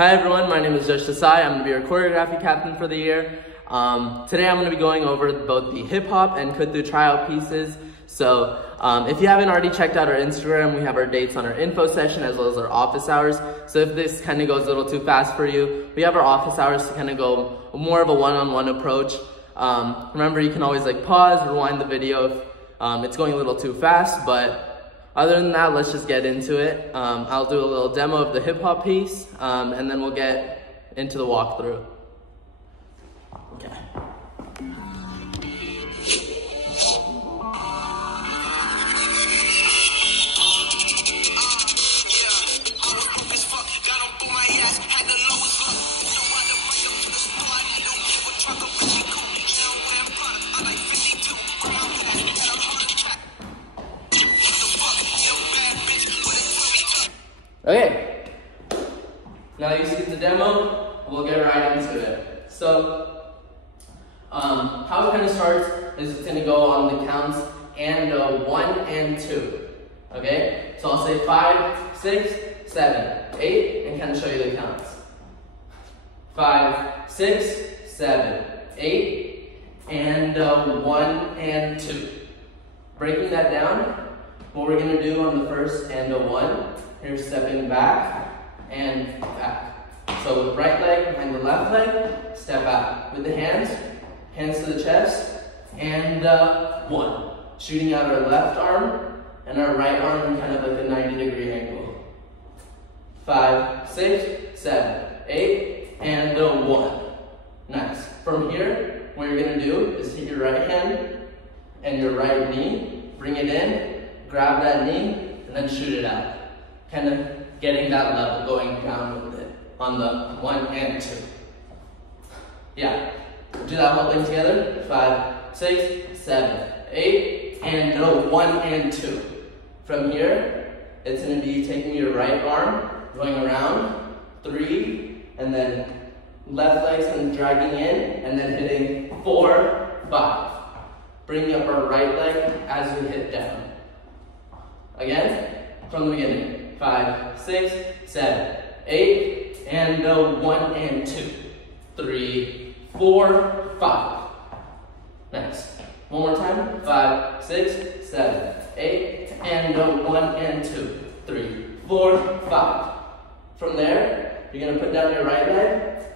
Hi everyone, my name is Josh Desai. I'm going to be your choreography captain for the year. Today I'm going to be going over both the hip hop and Kuddu tryout pieces. So if you haven't already checked out our Instagram, we have our dates on our info session as well as our office hours. So if this kind of goes a little too fast for you, we have our office hours to kind of go more of a one-on-one approach. Remember, you can always pause, rewind the video if it's going a little too fast, but other than that, let's just get into it. I'll do a little demo of the hip hop piece, and then we'll get into the walkthrough. Okay. Okay, now you see the demo, we'll get right into it. So, how it kind of starts is it's going to go on the counts and 1 and 2. Okay, so I'll say 5, 6, 7, 8, and kind of show you the counts. 5, 6, 7, 8, and 1 and 2. Breaking that down, what we're going to do on the first and 1. Here's stepping back and back. So with right leg behind the left leg, step out. With the hands to the chest, and 1. Shooting out our left arm and our right arm in kind of like a 90-degree angle. 5, 6, 7, 8, and 1. Nice. From here, what you're gonna do is take your right hand and your right knee, bring it in, grab that knee, and then shoot it out. Kind of getting that level, going down with it on the 1 and 2. Yeah, do that whole thing together. 5, 6, 7, 8, and 1 and 2. From here, it's going to be taking your right arm, going around, 3, and then left leg's and dragging in, and then hitting 4, 5. Bringing up our right leg as we hit down. Again, from the beginning. 5, 6, 7, 8, and 1 and 2. 3, 4, 5. Next. One more time. 5, 6, 7, 8, and 1 and 2. 3, 4, 5. From there, you're going to put down your right leg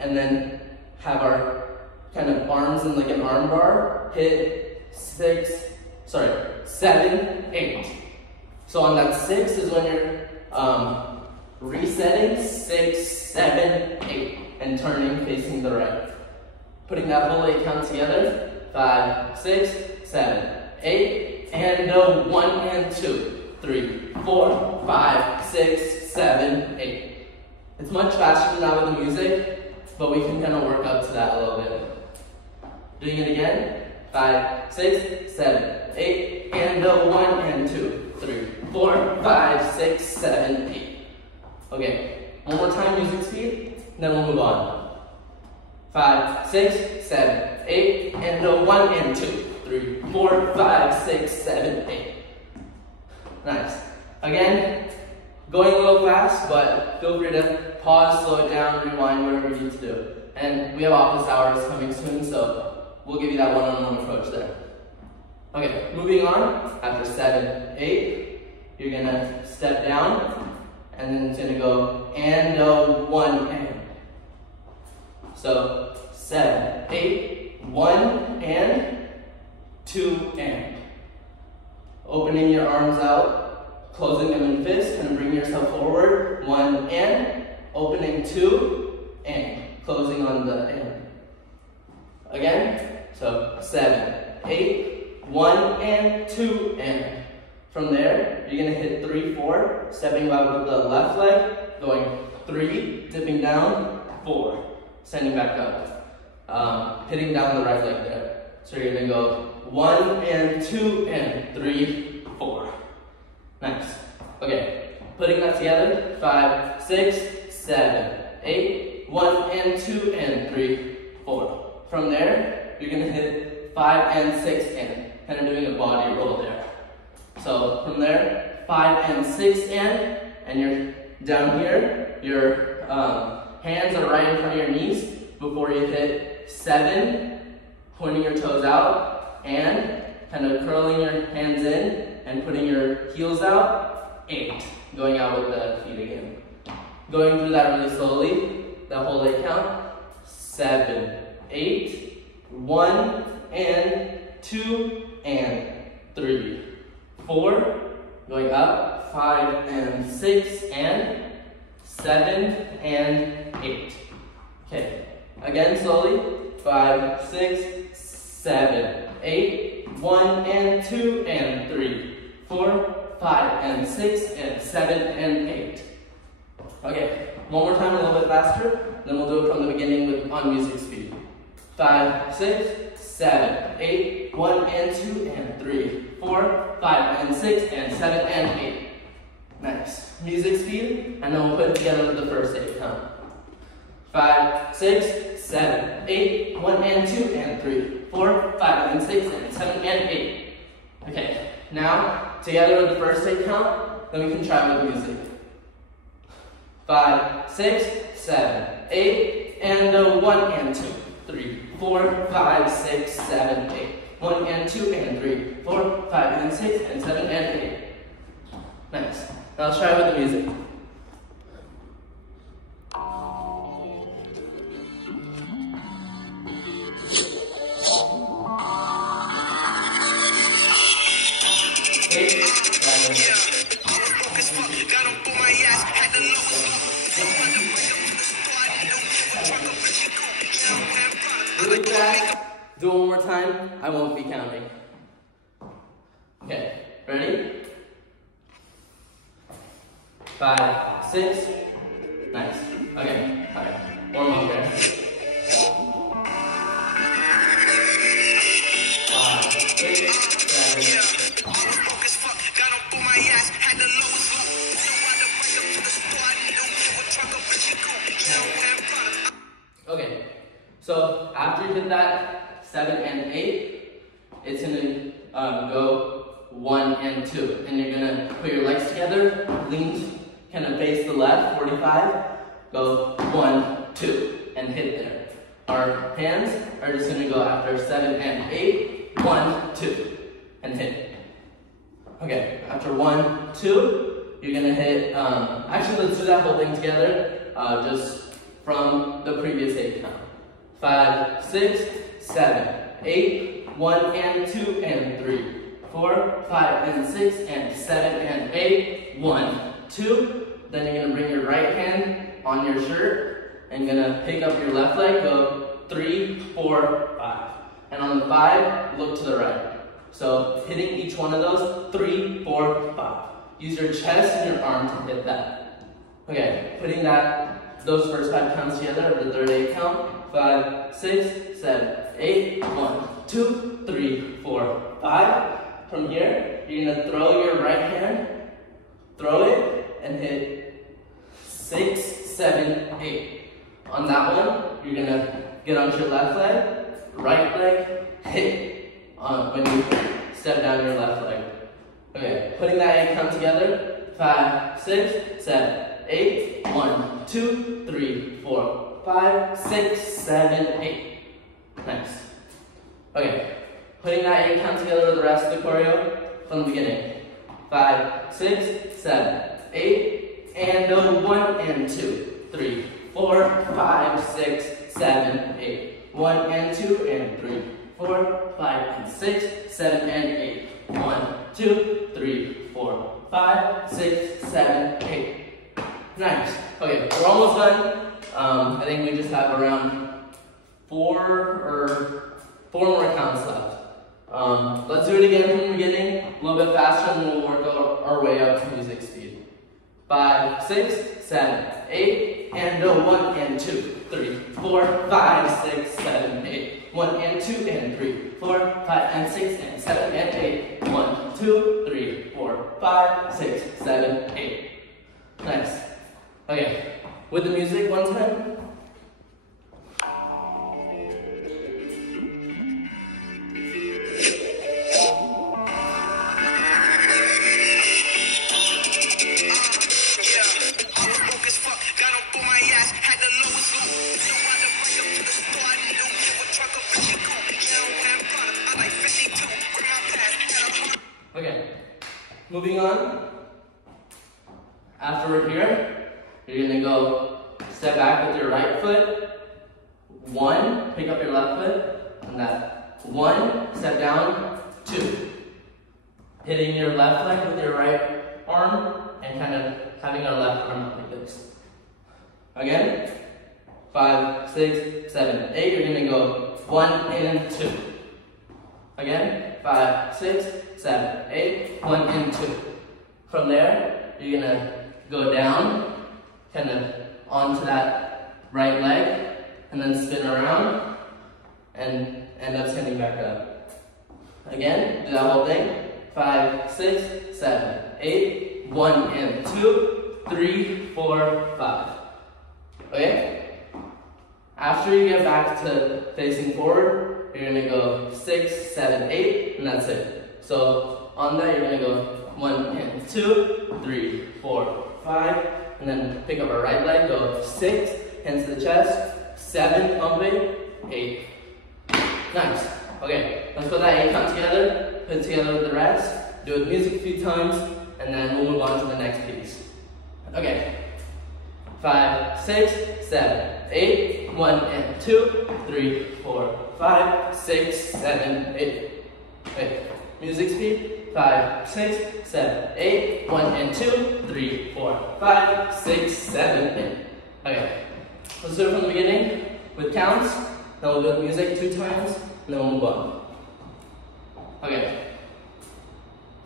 and then have our kind of arms in like an arm bar. Hit 7, 8. So on that 6 is when you're resetting 6, 7, 8, and turning facing the right. Putting that whole 8 count together. 5, 6, 7, 8, and 1 and 2. 3, 4, 5, 6, 7, 8. It's much faster than that with the music, but we can kind of work up to that a little bit. Doing it again. 5, 6, 7, 8, and 1 and 2. 3, 4, 5, 6, 7, 8. Okay, one more time, music speed, then we'll move on. 5, 6, 7, 8, and 1 and 2. 3, 4, 5, 6, 7, 8. Nice. Again, going a little fast, but feel free to pause, slow it down, rewind, whatever you need to do. And we have office hours coming soon, so we'll give you that one-on-one approach there. Okay, moving on, after 7, 8, you're gonna step down, and then it's gonna go and 1 and. So 7, 8, 1 and 2 and. Opening your arms out, closing them in fists, kind of bring yourself forward. 1 and, opening 2 and, closing on the and. Again, so 7, 8, 1 and 2 and. From there, you're going to hit 3, 4, stepping out with the left leg, going 3, dipping down, 4, standing back up, hitting down the right leg there. So you're going to go 1 and 2 and 3, 4. Nice. Okay, putting that together, 5, 6, 7, 8, 1 and 2 and 3, 4. From there, you're going to hit 5 and 6 and, kind of doing a body roll there. So from there, 5 and 6 and you're Down here, your hands are right in front of your knees before you hit 7, pointing your toes out, and kind of curling your hands in and putting your heels out, 8, going out with the feet again. Going through that really slowly, that whole 8 count, 7, 8, 1, and 2, and 3, 4, going up, 5, and 6, and 7, and 8. Okay, again slowly, 5, 6, 7, 8, 1, and 2, and 3, 4, 5, and 6, and 7, and 8. Okay, one more time, a little bit faster, then we'll do it from the beginning on music speed. 5, 6, 7, 8, 1, and 2, and 3, 4, 5, and 6, and 7, and 8. Nice. Music speed, and then we'll put it together with the first 8 count. 5, 6, 7, 8, 1, and 2, and 3, 4, 5, and 6, and 7, and 8. Okay, now, together with the first 8 count, then we can try with music. 5, 6, 7, 8, and 1, and 2, 3, 4, 5, 6, 7, 8. 1, and 2, and 3, 4, 5, and 6, and 7, and 8. Nice. Now let's try with the music. Really fast. Do it one more time. I won't be counting. Okay, ready? 5, 6. Nice. Okay, alright. One more there. 5, 6, 7. Okay, so after you hit that 7 and 8, it's gonna go 1 and 2, and you're gonna put your legs together, lean, kind of face the left, 45, go 1, 2, and hit there. Our hands are just gonna go after 7 and 8, 1, 2, and hit. Okay, after 1, 2, you're gonna hit, actually let's do that whole thing together, just from the previous 8 count. 5, 6, 7, 8, 1, and 2, and 3, 4, 5, and 6, and 7, and 8, 1, 2. Then you're gonna bring your right hand on your shirt and gonna pick up your left leg, go 3, 4, 5. And on the 5, look to the right. So hitting each one of those, 3, 4, 5. Use your chest and your arm to hit that. Okay, putting those first 5 counts together, the third 8 count. 5, 6, 7, 8, 1, 2, 3, 4, 5. From here, you're gonna throw your right hand, throw it, and hit 6, 7, 8. On that one, you're gonna get onto your left leg, right leg, hit when you step down your left leg. Okay, putting that 8 count together. 5, 6, 7, 8, 1, 2, 3, 4, 5, 6, 7, 8. Nice. Okay, putting that 8 count together with the rest of the choreo from the beginning. 5, 6, 7, 8, and 1, and 2, 3, 4, 5, 6, 7, 8. 1, and 2, and 3, 4, 5, and 6, 7, and 8. 1, 2, 3, 4, 5, 6, 7, 8. Nice. Okay, we're almost done. I think we just have around 4 more counts left. Let's do it again from the beginning, a little bit faster, and we'll work our way up to music speed. 5, 6, 7, 8, and 1, and 2, 3, 4, 5, 6, 7, 8. 1, and 2, and 3, 4, 5, and 6, and 7, and 8. 1, 2, 3, 4, 5, 6, 7, 8. Nice. Okay, with the music one time. moving on. After we're here, you're gonna go step back with your right foot. 1, pick up your left foot, and that 1, step down, 2. Hitting your left leg with your right arm and kind of having our left arm up like this. Again, 5, 6, 7, 8. You're gonna go 1 and 2. Again, 5, 6, 7, 8, 1 and 2. From there, you're gonna go down, kind of onto that right leg, and then spin around and end up standing back up. Again, do that whole thing. 5, 6, 7, 8, 1 and 2, 3, 4, 5. Okay? After you get back to facing forward, you're gonna go 6, 7, 8, and that's it. So on that, you're gonna go 1 and 2, 3, 4, 5, and then pick up our right leg, go 6, hands to the chest, 7, pumping, 8. Nice. Okay, let's put that 8 count together, put it together with the rest, do it with music a few times, and then we'll move on to the next piece. Okay. 5, 6, 7, 8, 1 and 2, 3, 4, 5, 6, 7, 8. Okay, music speed. 5, 6, 7, 8, 1 and 2, 3, 4, 5, 6, 7, 8. Okay, let's do it from the beginning with counts, then we'll do it with music 2 times, and then we'll move on. Okay,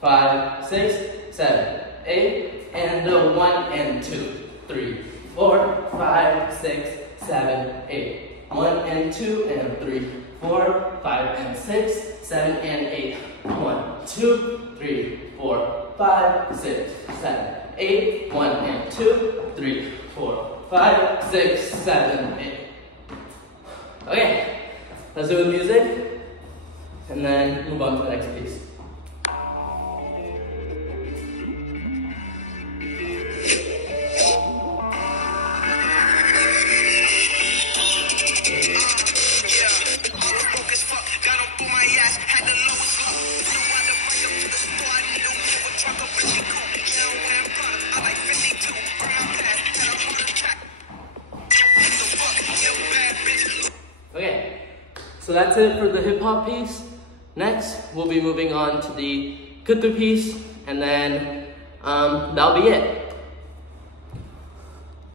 5, 6, 7, 8, and 1 and 2, 3, 4, 5, 6, 7, 8. 1 and 2 and 3, 4, 5 and 6, 7 and 8. 1, 2, 3, 4, 5, 6, 7, 8. 1 and 2, 3, 4, 5, 6, 7, 8. Okay, let's do it with music, and then move on to the next piece. Okay, so that's it for the hip hop piece. Next, we'll be moving on to the kutu piece, and then that'll be it.